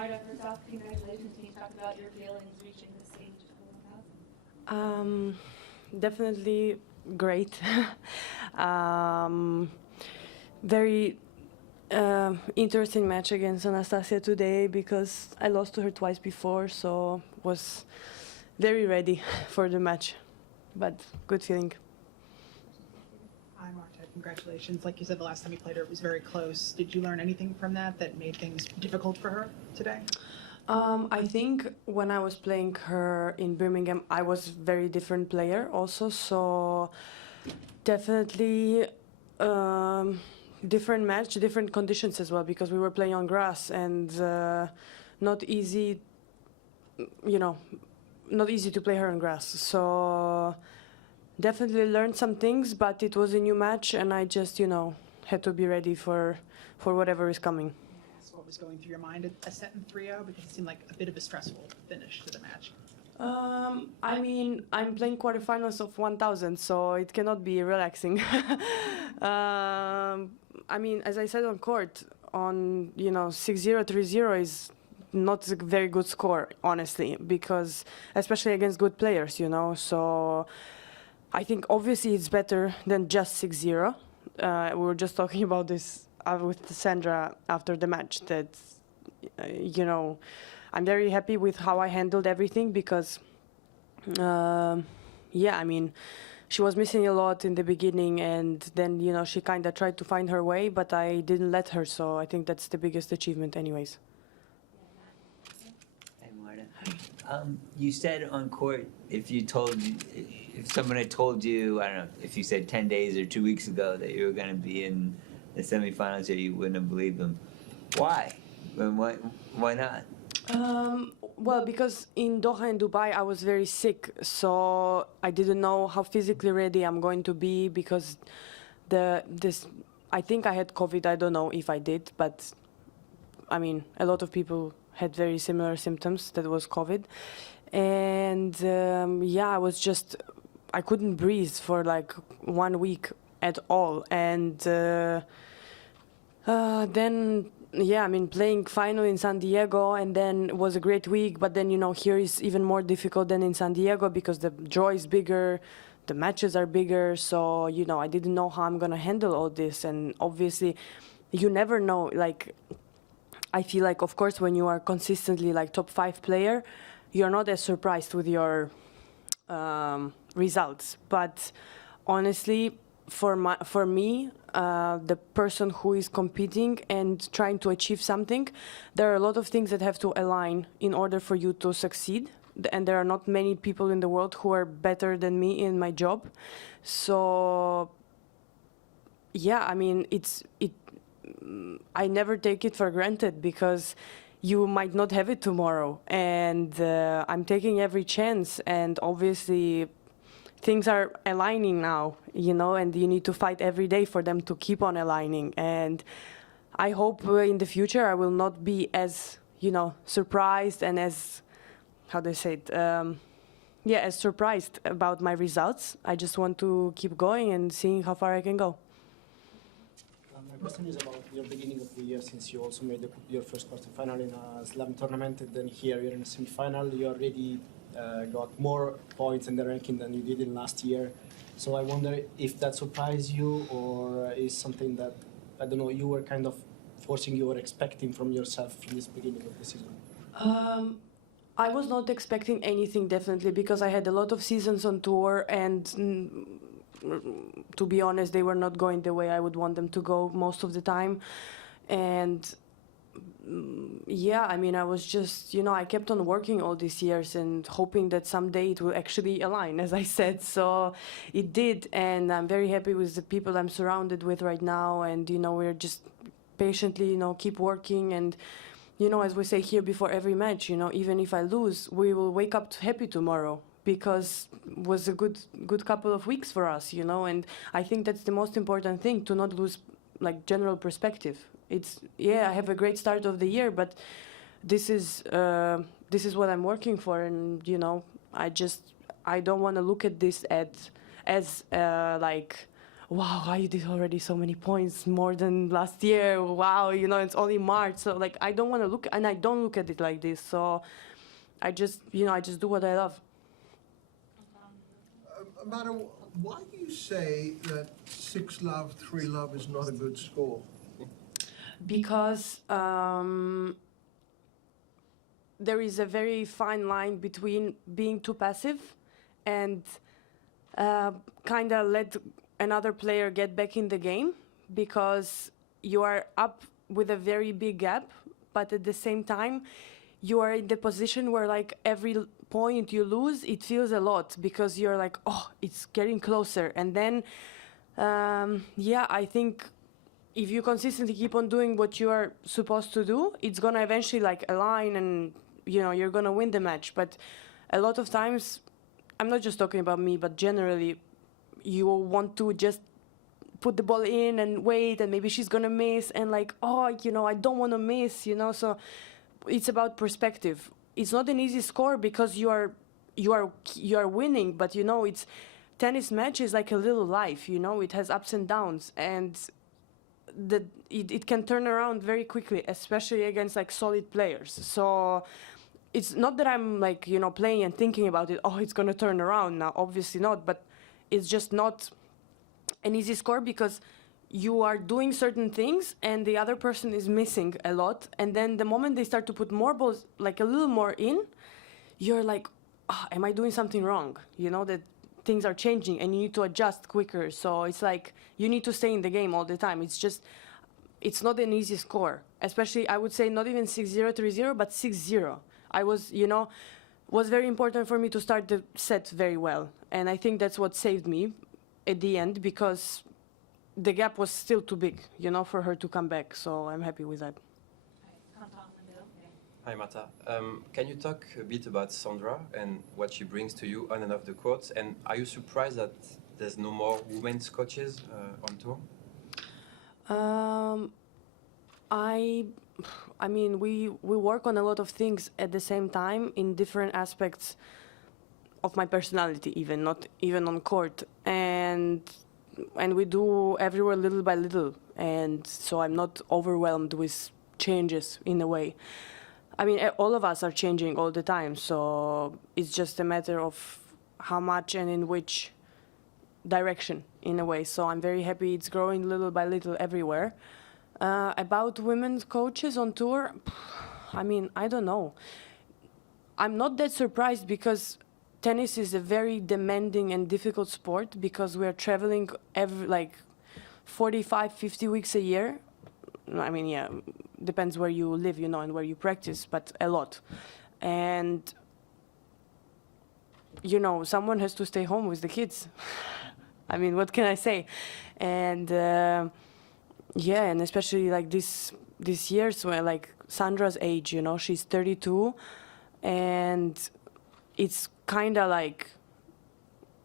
Marta, first off, congratulations. Can you talk about your feelings reaching the stage of 1,000? Definitely great. Very interesting match against Anastasia today because I lost to her twice before, so was very ready for the match. But good feeling. Hi, Marta. Congratulations. Like you said, the last time you played her, it was very close. Did you learn anything from that that made things difficult for her today? I think when I was playing her in Birmingham, I was a very different player also, so definitely different match, different conditions as well, because we were playing on grass and not easy, not easy to play her on grass. So definitely learned some things, but it was a new match and I just, had to be ready for whatever is coming. So what was going through your mind? A set in 3-0? Because it seemed like a bit of a stressful finish to the match. I mean, I'm playing quarterfinals of 1,000, so it cannot be relaxing. I mean, as I said on court, on 6-0, 3-0 is not a very good score, honestly, because especially against good players, So I think obviously it's better than just 6-0. We were just talking about this with Sandra after the match that, I'm very happy with how I handled everything because, I mean, she was missing a lot in the beginning and then, she kind of tried to find her way, but I didn't let her, so I think that's the biggest achievement anyways. Hey, Marta. You said on court, if someone had told you, I don't know, if you said 10 days or 2 weeks ago that you were going to be in the semifinals, that you wouldn't have believed them. Why? Why not? Well, because in Doha and Dubai, I was very sick, so I didn't know how physically ready I'm going to be because I think I had COVID. I don't know if I did, but I mean, a lot of people had very similar symptoms. That was COVID, and I couldn't breathe for like 1 week at all, and then. Yeah, I mean, playing final in San Diego and then it was a great week, but then, here is even more difficult than in San Diego because the draw is bigger, the matches are bigger, so, I didn't know how I'm going to handle all this, and obviously, you never know, like, I feel like, of course, when you are consistently, like, top 5 player, you're not as surprised with your results, but honestly, for me, the person who is competing and trying to achieve something, there are a lot of things that have to align in order for you to succeed. And there are not many people in the world who are better than me in my job. So, yeah, I mean, I never take it for granted because you might not have it tomorrow. And I'm taking every chance, and obviously things are aligning now, and you need to fight every day for them to keep on aligning. And I hope in the future I will not be as, surprised and as, how do I say it, as surprised about my results. I just want to keep going and seeing how far I can go. My question is about your beginning of the year, since you also made your first quarterfinal in a slam tournament, and then here you're in a semifinal. You already got more points in the ranking than you did in last year. So I wonder if that surprised you, or is something that, I don't know, you were kind of forcing, you were expecting from yourself from this beginning of the season? I was not expecting anything, definitely, because I had a lot of seasons on tour, and to be honest, they were not going the way I would want them to go most of the time. And I mean, I was just, I kept on working all these years and hoping that someday it will actually align, as I said. So it did, and I'm very happy with the people I'm surrounded with right now. And, we're just patiently, keep working. And, as we say here before every match, even if I lose, we will wake up happy tomorrow because it was a good couple of weeks for us, And I think that's the most important thing, to not lose, like, general perspective. I have a great start of the year, but this is what I'm working for, and I don't want to look at this as like, wow, you did already so many points, more than last year. Wow, it's only March. So like, I don't want to look, and I don't look at it like this. So I just do what I love. Marta, why do you say that 6-love, 3-love is not a good score? Because there is a very fine line between being too passive and kind of let another player get back in the game, because you are up with a very big gap, but at the same time you are in the position where like every point you lose, it feels a lot, because you're like, oh, it's getting closer. And then I think if you consistently keep on doing what you are supposed to do, it's gonna eventually like align, and you're gonna win the match. But a lot of times, I'm not just talking about me, but generally, you want to just put the ball in and wait, and maybe she's gonna miss, and like, oh, I don't want to miss, So it's about perspective. It's not an easy score because you are winning, but it's tennis match is like a little life. It has ups and downs, and it can turn around very quickly, especially against like solid players. So it's not that I'm like playing and thinking about it. Oh, it's gonna turn around now. Obviously not, but it's just not an easy score because you are doing certain things and the other person is missing a lot. And then the moment they start to put more balls, like a little more in, you're like, oh, am I doing something wrong? That things are changing and you need to adjust quicker. So it's like you need to stay in the game all the time. It's not an easy score, especially I would say not even 6-0, 3-0, but 6-0. Was very important for me to start the set very well. And I think that's what saved me at the end, because the gap was still too big, for her to come back. So I'm happy with that. Hi, Marta. Can you talk a bit about Sandra and what she brings to you on and off the court? And are you surprised that there's no more women's coaches on tour? I mean, we work on a lot of things at the same time in different aspects of my personality, even not even on court, and we do everywhere little by little, and so I'm not overwhelmed with changes in a way. I mean, all of us are changing all the time, so it's just a matter of how much and in which direction, in a way. So I'm very happy it's growing little by little everywhere. About women's coaches on tour, I mean, I don't know. I'm not that surprised because tennis is a very demanding and difficult sport, because we're traveling like 45, 50 weeks a year. I mean, yeah, depends where you live, and where you practice, but a lot. And, someone has to stay home with the kids. I mean, what can I say? And and especially like this year's where like Sandra's age, she's 32, and it's kind of like,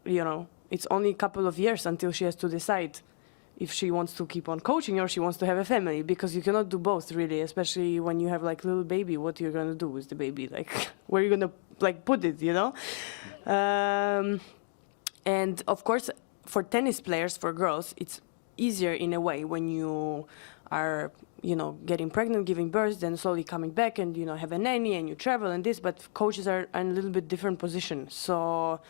it's only a couple of years until she has to decide if she wants to keep on coaching or she wants to have a family, because you cannot do both really, especially when you have like little baby. What you're gonna do with the baby? Like, where are you gonna like put it, And of course, for tennis players, for girls, it's easier in a way when you are, getting pregnant, giving birth, then slowly coming back and, have a nanny and you travel and this, but coaches are in a little bit different position. So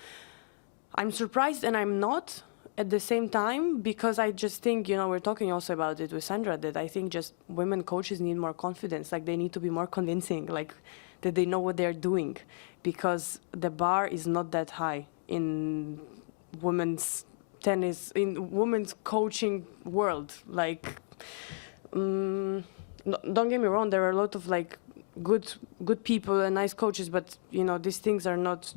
I'm surprised and I'm not at the same time, because I just think, we're talking also about it with Sandra, that I think just women coaches need more confidence. Like, they need to be more convincing, like that they know what they're doing, because the bar is not that high in women's tennis, in women's coaching world. Like, don't get me wrong, there are a lot of like good people and nice coaches, but these things are not,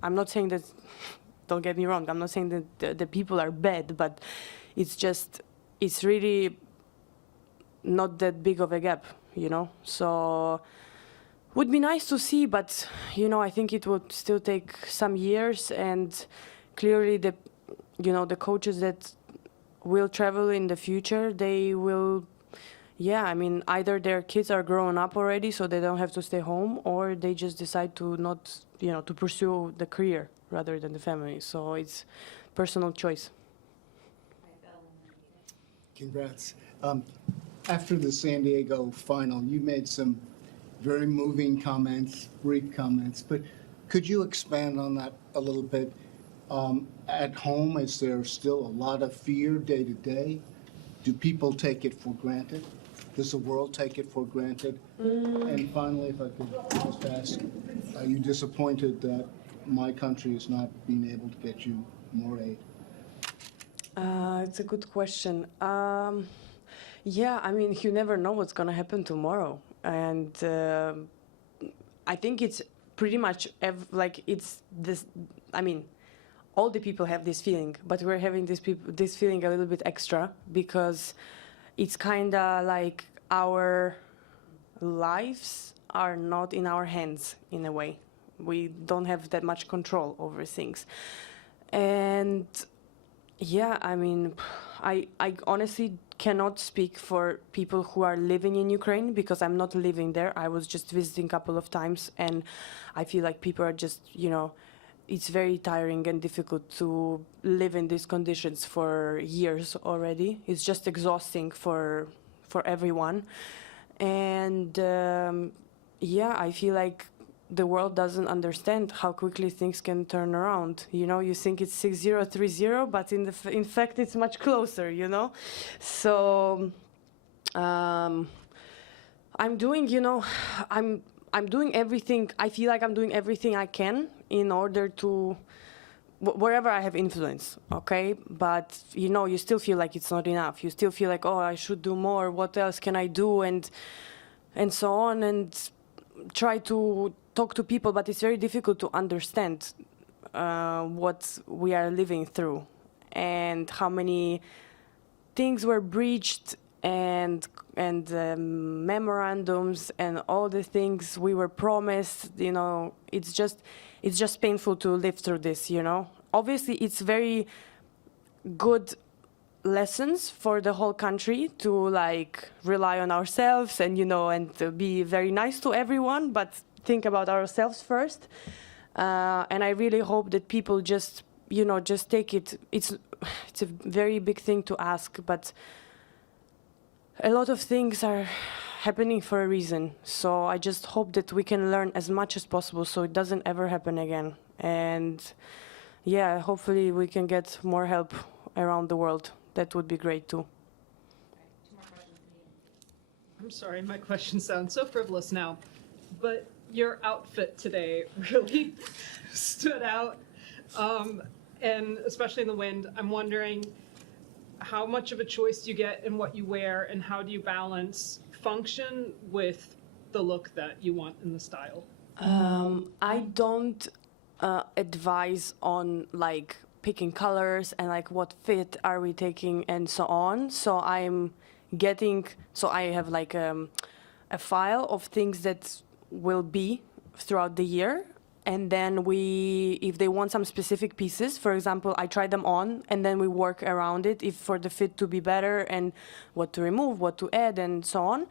I'm not saying that, don't get me wrong, I'm not saying that the people are bad, but it's really not that big of a gap, so would be nice to see, but I think it would still take some years, and clearly the coaches that will travel in the future, they will, I mean, either their kids are grown up already so they don't have to stay home, or they just decide to not, to pursue the career rather than the family. So it's personal choice. Congrats. After the San Diego final, you made some very moving comments, brief comments, but could you expand on that a little bit? At home, is there still a lot of fear day to day? Do people take it for granted? Does the world take it for granted? And finally, if I could just ask, are you disappointed that my country is not being able to get you more aid? It's a good question. Yeah, I mean, you never know what's going to happen tomorrow. And I think it's pretty much like it's this, I mean, all the people have this feeling, but we're having this feeling a little bit extra because it's kind of like our lives are not in our hands in a way. We don't have that much control over things. And yeah, I mean, I honestly cannot speak for people who are living in Ukraine because I'm not living there. I was just visiting a couple of times and I feel like people are just, you know, it's very tiring and difficult to live in these conditions for years already. It's just exhausting for everyone. And yeah, I feel like the world doesn't understand how quickly things can turn around. You know, you think it's 6-0, 3-0, but in fact it's much closer, you know? So I'm doing, you know, I'm doing everything. I feel like I'm doing everything I can in order to, wherever I have influence, okay? But, you know, you still feel like it's not enough. You still feel like, oh, I should do more. What else can I do? And so on, and try to talk to people, but it's very difficult to understand what we are living through and how many things were breached and memorandums and all the things we were promised. You know, it's just painful to live through this, you know. Obviously, it's very good lessons for the whole country to like rely on ourselves and, you know, and to be very nice to everyone, but think about ourselves first. And I really hope that people just, you know, just take it. It's a very big thing to ask, but a lot of things are happening for a reason. So I just hope that we can learn as much as possible so it doesn't ever happen again. And yeah, hopefully we can get more help around the world. That would be great too. I'm sorry, my question sounds so frivolous now, but your outfit today really stood out, and especially in the wind. I'm wondering how much of a choice do you get in what you wear, and how do you balance function with the look that you want in the style? I don't advise on like picking colors and like what fit are we taking and so on. So I have like a file of things that will be throughout the year. And then if they want some specific pieces, for example, I try them on and then we work around it if for the fit to be better and what to remove, what to add and so on.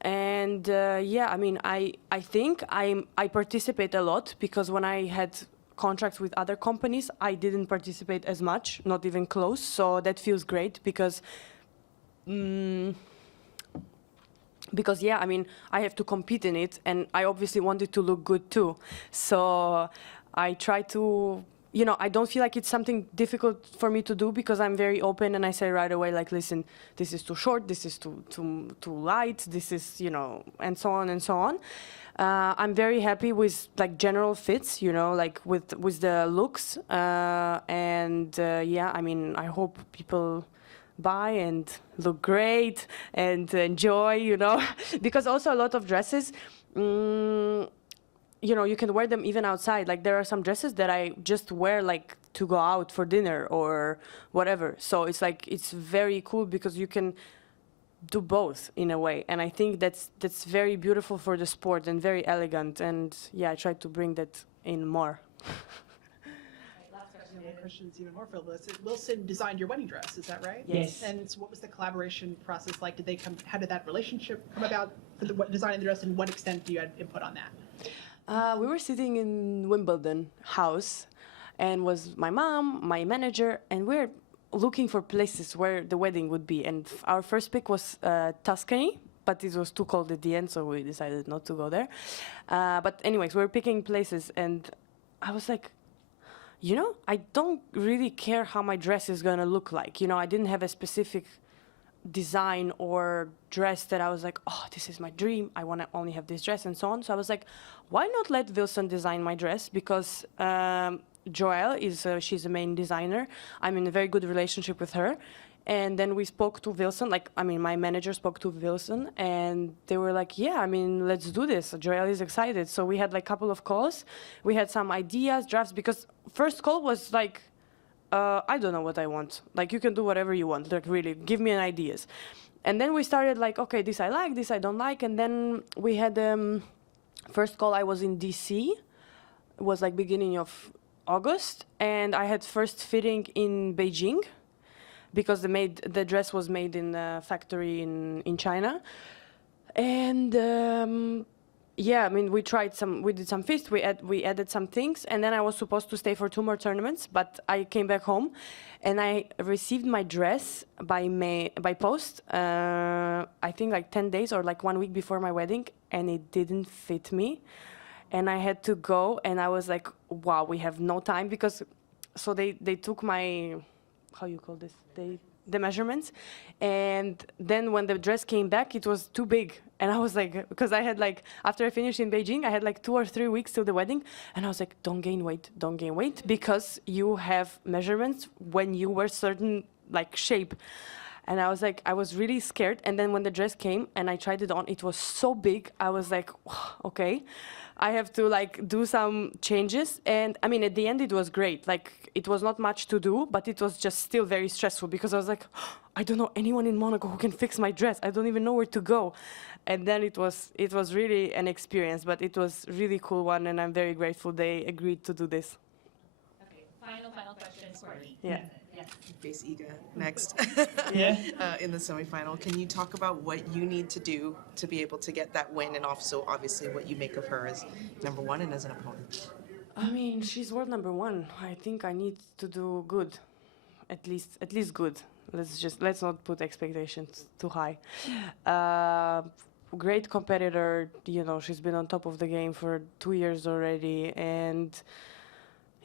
And yeah, I mean, I think I participate a lot because when I had contracts with other companies, I didn't participate as much, not even close. So that feels great because yeah, I mean, I have to compete in it and I obviously want it to look good too. So I try to, you know, I don't feel like it's something difficult for me to do because I'm very open and I say right away, like, listen, this is too short, this is too light, this is, you know, and so on and so on. I'm very happy with like general fits, you know, like with the looks. And yeah, I mean, I hope people buy and look great and enjoy, you know, because also a lot of dresses, you know, you can wear them even outside. Like there are some dresses that I just wear like to go out for dinner or whatever. So it's like, it's very cool because you can do both in a way. And I think that's very beautiful for the sport and very elegant. And yeah, I try to bring that in more. Questions even more frivolous. Wilson designed your wedding dress, is that right? Yes. And so what was the collaboration process like? How did that relationship come about for designing the dress, and what extent do you have input on that? We were sitting in Wimbledon house, and was my mom, my manager, and we're looking for places where the wedding would be, and our first pick was Tuscany, but it was too cold at the end, so we decided not to go there. But anyways, we were picking places, and I was like, you know, I don't really care how my dress is gonna look like. You know, I didn't have a specific design or dress that I was like, oh, this is my dream. I want to only have this dress and so on. So I was like, why not let Wilson design my dress? Because Joelle she's the main designer. I'm in a very good relationship with her. And then we spoke to Wilson, my manager spoke to Wilson, and they were like, yeah, let's do this. Joelle is excited. So we had like a couple of calls. We had some ideas, drafts, because first call was like, I don't know what I want. Like, you can do whatever you want. Like, really, give me an ideas. And then we started like, okay, this I like, this I don't like. And then we had first call, I was in DC. It was like beginning of August. And I had first fitting in Beijing, because the dress was made in a factory in China. And we did some fits, we added some things, and then I was supposed to stay for 2 more tournaments, but I came back home, and I received my dress by post, I think like 10 days or like 1 week before my wedding, and it didn't fit me. And I had to go, and I was like, wow, we have no time, because, so they took my, how you call this? The measurements, and then when the dress came back, it was too big, and I was like, because I had like, after I finished in Beijing, I had like 2 or 3 weeks till the wedding, and I was like, don't gain weight, because you have measurements when you wear certain like shape. And I was like, I was really scared. And then when the dress came and I tried it on, it was so big. I was like, okay, I have to like do some changes. And I mean, at the end, it was great. Like, it was not much to do, but it was just still very stressful, because I was like, I don't know anyone in Monaco who can fix my dress. I don't even know where to go. And then it was really an experience, but it was really cool one. And I'm very grateful they agreed to do this. Okay, final question, Courtney. Yeah. Yes. Face Iga next Yeah. in the semifinal. Can you talk about what you need to do to be able to get that win, and also obviously what you make of her as number 1 and as an opponent? I mean, she's world number 1. I think I need to do good, at least good. Let's not put expectations too high. Great competitor, you know, she's been on top of the game for 2 years already, and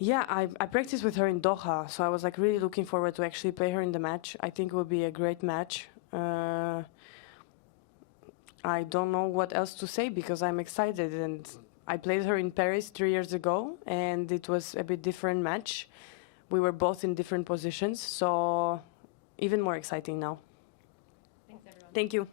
yeah, I practiced with her in Doha, so I was like really looking forward to actually play her in the match. I think it will be a great match. I don't know what else to say, because I'm excited, and I played her in Paris 3 years ago, and it was a bit different match. We were both in different positions, so even more exciting now. Thanks, everyone. Thank you.